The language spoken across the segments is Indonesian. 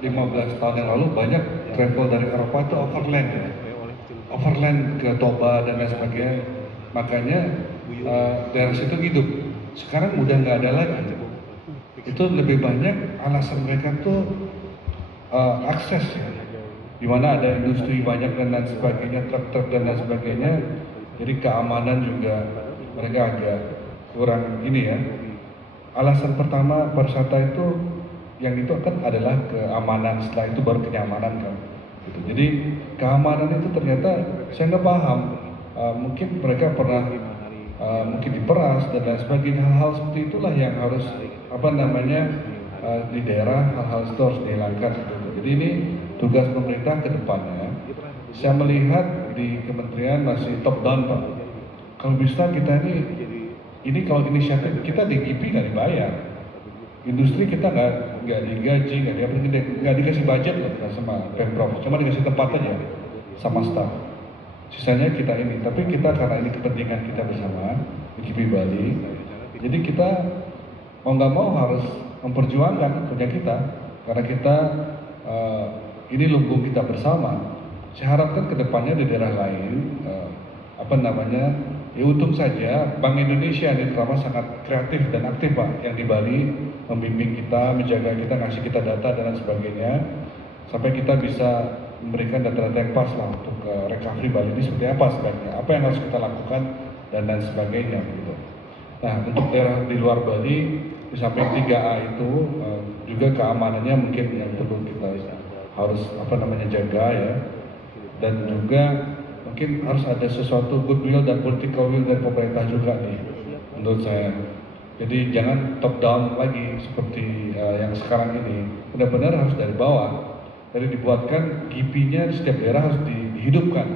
15 tahun yang lalu banyak travel dari Eropa itu overland ya, overland ke Toba dan lain sebagainya. Makanya daerah situ hidup. Sekarang udah nggak ada lagi. Itu lebih banyak alasan mereka tuh akses ya, di mana ada industri banyak dan lain sebagainya, truk-truk dan lain sebagainya. Jadi keamanan juga mereka agak kurang ini ya. Alasan pertama pariwisata itu yang itu kan adalah keamanan, setelah itu baru kenyamanan kan. Gitu. Jadi keamanan itu ternyata saya nggak paham. Mungkin mereka pernah mungkin diperas dan lain sebagainya. Hal-hal seperti itulah yang harus di daerah hal-hal itu harus dihilangkan. Gitu. Jadi ini tugas pemerintah ke depannya. Saya melihat di kementerian masih top down Pak. Kalau bisa kita ini kalau inisiatif kita di GIPI nggak dibayar, industri kita nggak digaji, nggak dikasih budget loh sama pemprov, cuma dikasih tempat aja sama staff. Sisanya kita ini, tapi kita karena ini kepentingan kita bersama di GIPI Bali, jadi kita mau nggak mau harus memperjuangkan punya kita, karena kita ini lumbung kita bersama. Saya harapkan kedepannya di daerah lain ya untung saja Bank Indonesia ini terutama sangat kreatif dan aktif Pak, yang di Bali membimbing kita, menjaga kita, ngasih kita data dan lain sebagainya, sampai kita bisa memberikan data-data yang pas lah untuk recovery Bali ini seperti apa sebenarnya, apa yang harus kita lakukan dan lain sebagainya gitu. Nah untuk daerah di luar Bali di samping 3A itu juga keamanannya mungkin yang perlu kita harus jaga ya, dan juga mungkin harus ada sesuatu goodwill dan political will dari pemerintah juga nih menurut saya. Jadi jangan top down lagi seperti yang sekarang ini, benar-benar harus dari bawah. Jadi dibuatkan GIPI-nya setiap daerah harus dihidupkan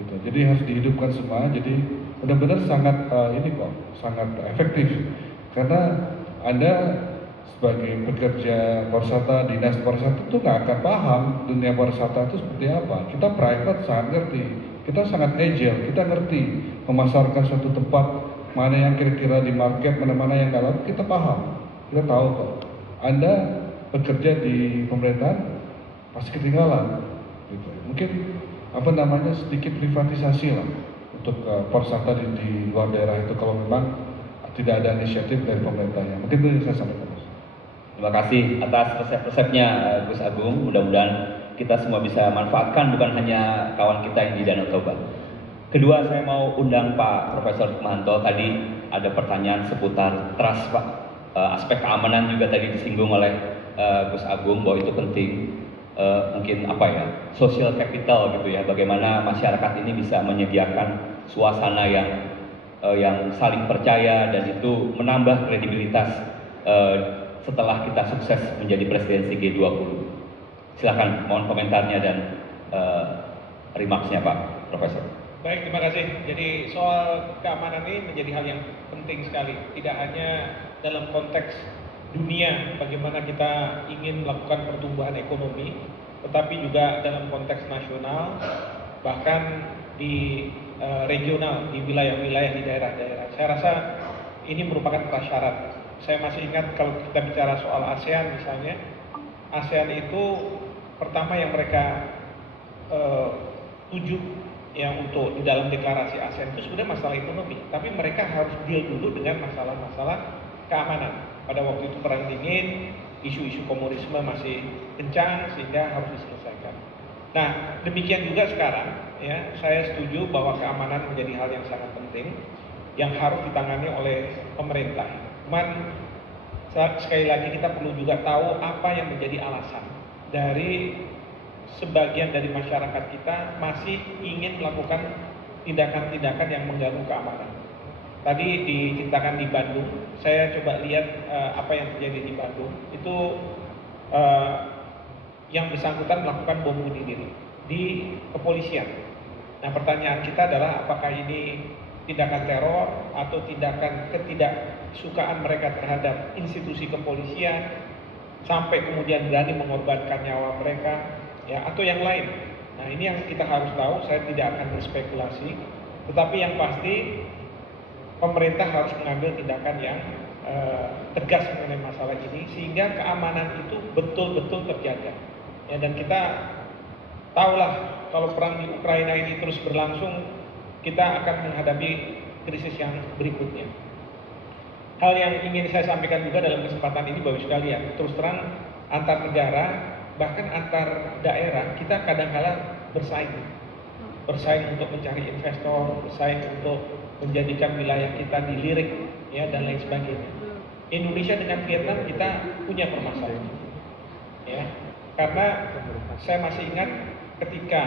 gitu. Jadi harus dihidupkan semua, jadi benar-benar sangat sangat efektif, karena Anda sebagai pekerja pariwisata, dinas pariwisata itu nggak akan paham dunia pariwisata itu seperti apa. Kita private sangat ngerti, kita sangat agile, kita ngerti memasarkan suatu tempat, mana yang kira-kira di market, mana-mana yang nggak laku, kita paham, kita tahu kok. Anda bekerja di pemerintahan pasti ketinggalan. Gitu. Mungkin sedikit privatisasi lah untuk pariwisata di luar daerah itu kalau memang tidak ada inisiatif dari pemerintahnya. Mungkin itu yang saya sampaikan. Terima kasih atas resep-resepnya Gus Agung. Mudah-mudahan kita semua bisa manfaatkan, bukan hanya kawan kita yang di Danau Toba. Kedua, saya mau undang Pak Profesor Hikmahanto. Tadi ada pertanyaan seputar trust Pak. Aspek keamanan juga tadi disinggung oleh Gus Agung bahwa itu penting. Mungkin social capital gitu ya. Bagaimana masyarakat ini bisa menyediakan suasana yang saling percaya, dan itu menambah kredibilitas setelah kita sukses menjadi presidensi G20. Silakan, mohon komentarnya dan remarks-nya Pak Profesor. Baik, terima kasih. Jadi soal keamanan ini menjadi hal yang penting sekali, tidak hanya dalam konteks dunia bagaimana kita ingin melakukan pertumbuhan ekonomi, tetapi juga dalam konteks nasional, bahkan di regional, di wilayah-wilayah, di daerah-daerah. Saya rasa ini merupakan prasyarat. Saya masih ingat kalau kita bicara soal ASEAN misalnya, ASEAN itu pertama yang mereka tuju yang untuk di dalam deklarasi ASEAN itu sebenarnya masalah ekonomi, tapi mereka harus deal dulu dengan masalah-masalah keamanan. Pada waktu itu perang dingin, isu-isu komunisme masih kencang sehingga harus diselesaikan. Nah, demikian juga sekarang ya, saya setuju bahwa keamanan menjadi hal yang sangat penting yang harus ditangani oleh pemerintah. Cuman sekali lagi kita perlu juga tahu apa yang menjadi alasan dari sebagian dari masyarakat kita masih ingin melakukan tindakan-tindakan yang mengganggu keamanan. Tadi diceritakan di Bandung, saya coba lihat apa yang terjadi di Bandung. Itu yang bersangkutan melakukan bom bunuh diri di kepolisian. Nah, pertanyaan kita adalah apakah ini tindakan teror atau tindakan ketidaksukaan mereka terhadap institusi kepolisian sampai kemudian berani mengorbankan nyawa mereka ya, atau yang lain. Nah, ini yang kita harus tahu. Saya tidak akan berspekulasi, tetapi yang pasti pemerintah harus mengambil tindakan yang tegas mengenai masalah ini sehingga keamanan itu betul-betul terjaga. Ya, dan kita tahulah kalau perang di Ukraina ini terus berlangsung, kita akan menghadapi krisis yang berikutnya. Hal yang ingin saya sampaikan juga dalam kesempatan ini Bapak sekalian, terus terang antar negara bahkan antar daerah kita kadang-kala bersaing untuk mencari investor, bersaing untuk menjadikan wilayah kita dilirik, ya, dan lain sebagainya. Indonesia dengan Vietnam kita punya permasalahan, ya, karena saya masih ingat ketika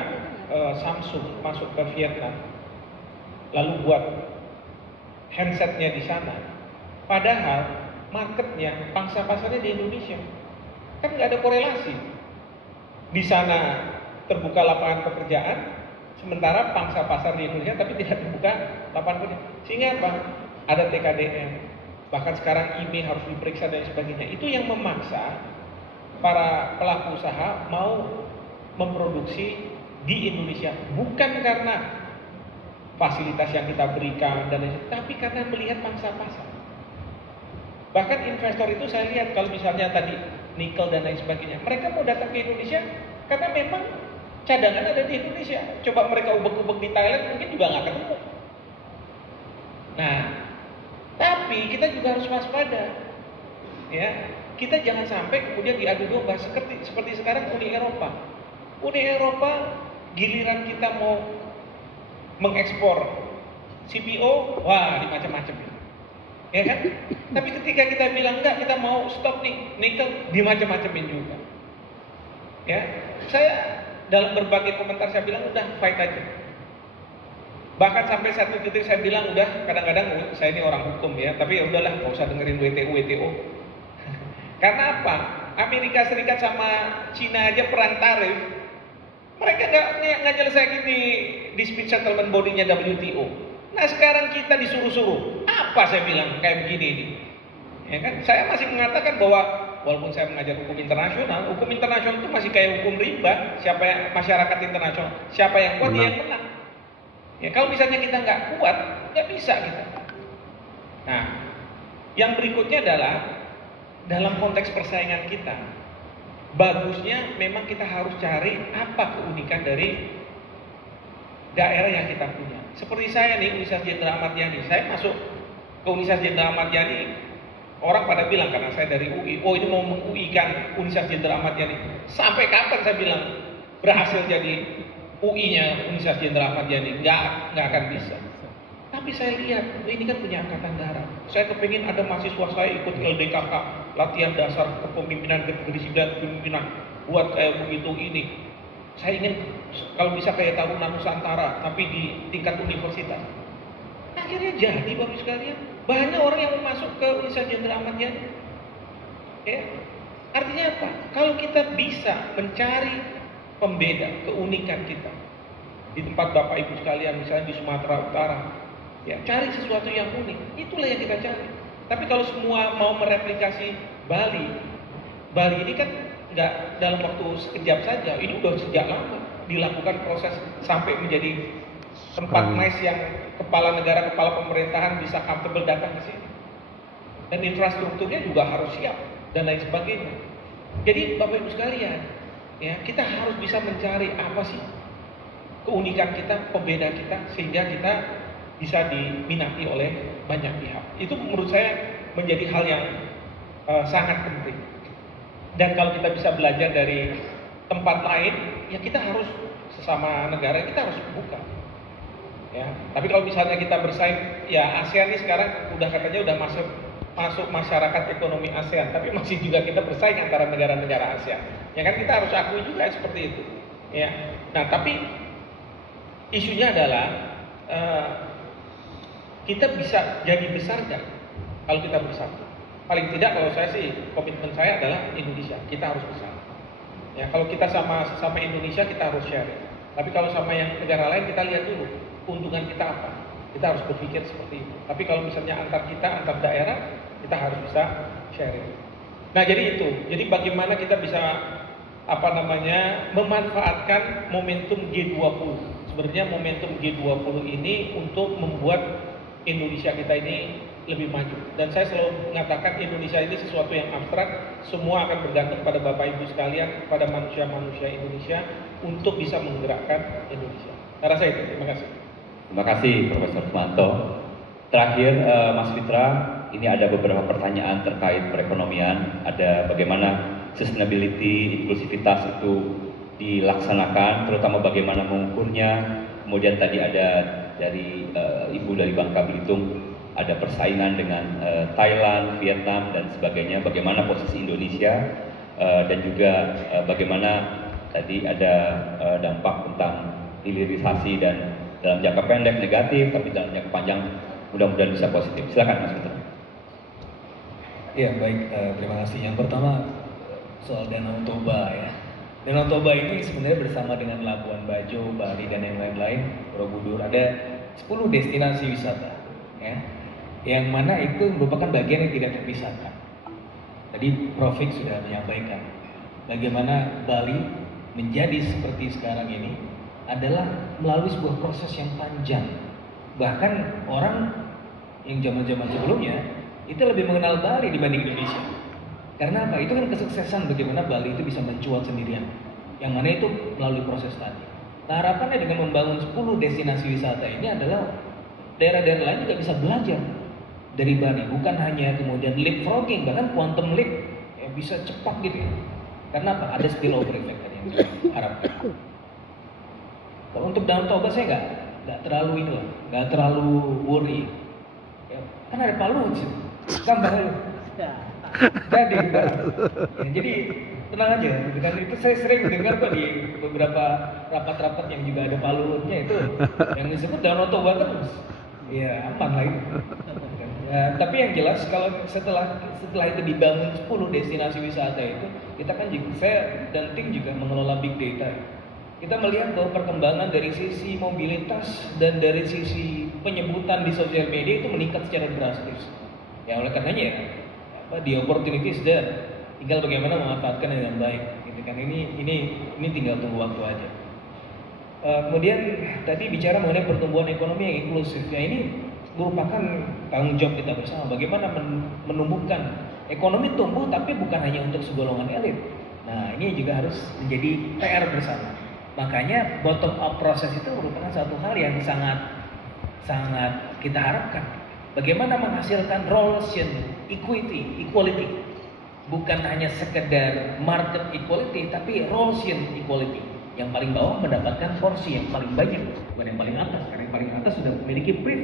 Samsung masuk ke Vietnam, lalu buat handsetnya di sana, padahal marketnya, pangsa pasarnya di Indonesia, kan nggak ada korelasi. Di sana terbuka lapangan pekerjaan, sementara pangsa pasar di Indonesia tapi tidak terbuka lapangan pekerjaan. Sehingga apa? Ada TKDM, bahkan sekarang IMEI harus diperiksa dan sebagainya. Itu yang memaksa para pelaku usaha mau memproduksi di Indonesia, bukan karena fasilitas yang kita berikan dan lain-lain, tapi karena melihat pangsa pasar. Bahkan investor itu saya lihat kalau misalnya tadi nikel dan lain sebagainya, mereka mau datang ke Indonesia karena memang cadangan ada di Indonesia. Coba mereka ubek-ubek di Thailand mungkin juga nggak ketemu. Nah, tapi kita juga harus waspada, ya. Kita jangan sampai kemudian diadu domba seperti sekarang Uni Eropa. Uni Eropa giliran kita mau mengekspor CPO, wah dimacam-macam, ya kan? Tapi ketika kita bilang enggak, kita mau stop nih nikel, dimacam-macamin juga. Ya, saya dalam berbagai komentar saya bilang udah fight aja. Bahkan sampai satu titik saya bilang udah, kadang-kadang saya ini orang hukum ya, tapi ya udahlah nggak usah dengerin WTO. Karena apa? Amerika Serikat sama Cina aja perang tarif, mereka nggak nyelesain di dispute settlement body-nya WTO. Nah sekarang kita disuruh-suruh, apa saya bilang kayak begini ini? Ya kan? Saya masih mengatakan bahwa walaupun saya mengajar hukum internasional itu masih kayak hukum rimba. Siapa yang masyarakat internasional, siapa yang kuat dia yang menang. Ya kalau misalnya kita nggak kuat, nggak bisa kita. Nah, yang berikutnya adalah dalam konteks persaingan kita, bagusnya memang kita harus cari apa keunikan dari daerah yang kita punya. Seperti saya nih, Universitas Jenderal Ahmad Yani. Saya masuk ke Universitas Jenderal Ahmad Yani, orang pada bilang karena saya dari UI, oh ini mau meng-UI-kan Universitas Jenderal Ahmad Yani. Sampai kapan saya bilang berhasil jadi UI-nya Universitas Jenderal Ahmad Yani? Nggak akan bisa. Tapi saya lihat, ini kan punya angkatan darat. Saya kepingin ada mahasiswa saya ikut LDKK, latihan dasar kepemimpinan, kedisiplinan kepemimpinan, buat kayak begitu ini. Saya ingin kalau bisa kayak Taruna Nusantara, tapi di tingkat universitas. Akhirnya jadi Bapak sekalian, banyak orang yang mau masuk ke Universitas Jenderal Ahmad Yani. Ya. Artinya apa? Kalau kita bisa mencari pembeda, keunikan kita di tempat Bapak Ibu sekalian, misalnya di Sumatera Utara, ya cari sesuatu yang unik, itulah yang kita cari. Tapi kalau semua mau mereplikasi Bali ini kan nggak dalam waktu sekejap saja, ini udah sejak lama dilakukan proses sampai menjadi tempat nice yang kepala negara, kepala pemerintahan bisa comfortable datang ke sini. Dan infrastrukturnya juga harus siap dan lain sebagainya. Jadi Bapak Ibu sekalian, ya kita harus bisa mencari apa sih keunikan kita, pembeda kita, sehingga kita bisa diminati oleh banyak pihak. Itu menurut saya menjadi hal yang sangat penting. Dan kalau kita bisa belajar dari tempat lain, ya kita harus sesama negara kita harus buka. Ya, tapi kalau misalnya kita bersaing, ya ASEAN ini sekarang udah katanya udah masuk masyarakat ekonomi ASEAN, tapi masih juga kita bersaing antara negara-negara ASEAN. Ya kan kita harus akui juga seperti itu. Ya, nah tapi isunya adalah kita bisa jadi besar nggak kalau kita bersatu? Paling tidak kalau saya sih komitmen saya adalah Indonesia, kita harus besar. Ya kalau kita sama Indonesia kita harus share. Tapi kalau sama yang negara lain kita lihat dulu keuntungan kita apa. Kita harus berpikir seperti itu. Tapi kalau misalnya antar daerah kita harus bisa sharing. Nah jadi itu. Jadi bagaimana kita bisa memanfaatkan momentum G20. Sebenarnya momentum G20 ini untuk membuat Indonesia kita ini lebih maju. Dan saya selalu mengatakan Indonesia ini sesuatu yang abstrak, semua akan bergantung pada Bapak Ibu sekalian, pada manusia-manusia Indonesia untuk bisa menggerakkan Indonesia. Saya rasa itu. Terima kasih. Terima kasih Profesor Hikmanto. Terakhir Mas Fitra, ini ada beberapa pertanyaan terkait perekonomian. Ada bagaimana sustainability, inklusivitas itu dilaksanakan, terutama bagaimana mengukurnya. Kemudian tadi ada dari Ibu dari Bangka Belitung, ada persaingan dengan Thailand, Vietnam, dan sebagainya. Bagaimana posisi Indonesia dan juga bagaimana tadi ada dampak tentang hilirisasi dan dalam jangka pendek negatif, tapi dalam jangka panjang mudah-mudahan bisa positif. Silakan Mas Fitra. Ya baik, terima kasih. Yang pertama soal Danau Toba ya. Danau Toba ini sebenarnya bersama dengan Labuan Bajo, Bali dan yang lain-lain, Borobudur, ada 10 destinasi wisata ya, yang mana itu merupakan bagian yang tidak terpisahkan. Tadi Prof. Fik sudah menyampaikan bagaimana Bali menjadi seperti sekarang ini adalah melalui sebuah proses yang panjang. Bahkan orang yang zaman-zaman sebelumnya itu lebih mengenal Bali dibanding Indonesia. Karena apa? Itu kan kesuksesan bagaimana Bali itu bisa mencuat sendirian. Yang mana itu melalui proses tadi. Nah, harapannya dengan membangun 10 destinasi wisata ini adalah daerah-daerah lain juga bisa belajar dari Bali. Bukan hanya kemudian leapfrogging, bahkan quantum leap ya, bisa cepat gitu ya. Karena apa? Ada spillover effect tadi yang saya harapkan. Kalau untuk Danau Toba saya nggak terlalu ini lah, nggak terlalu worry. Ya, kan ada Palu sih, tambah jadi tenang aja. Dan itu saya sering dengar kok di beberapa rapat-rapat yang juga ada Palunya itu yang disebut Danau Toba terus. Ya aman lah itu. Ya, tapi yang jelas kalau setelah itu dibangun 10 destinasi wisata itu, kita kan juga, saya dan tim juga mengelola big data. Kita melihat bahwa perkembangan dari sisi mobilitas dan dari sisi penyebutan di sosial media itu meningkat secara drastis. Ya oleh karenanya ya, the opportunities there, tinggal bagaimana memanfaatkan dengan baik. Gitu kan, ini tinggal tunggu waktu aja. Kemudian tadi bicara mengenai pertumbuhan ekonomi yang inklusif. Ya ini merupakan tanggung jawab kita bersama. Bagaimana menumbuhkan ekonomi tumbuh, tapi bukan hanya untuk segolongan elit. Nah ini juga harus menjadi PR bersama. Makanya bottom up proses itu merupakan satu hal yang sangat kita harapkan. Bagaimana menghasilkan relation equality, bukan hanya sekedar market equality, tapi relation equality. Yang paling bawah mendapatkan porsi yang paling banyak, bukan yang paling atas. Karena yang paling atas sudah memiliki privilege.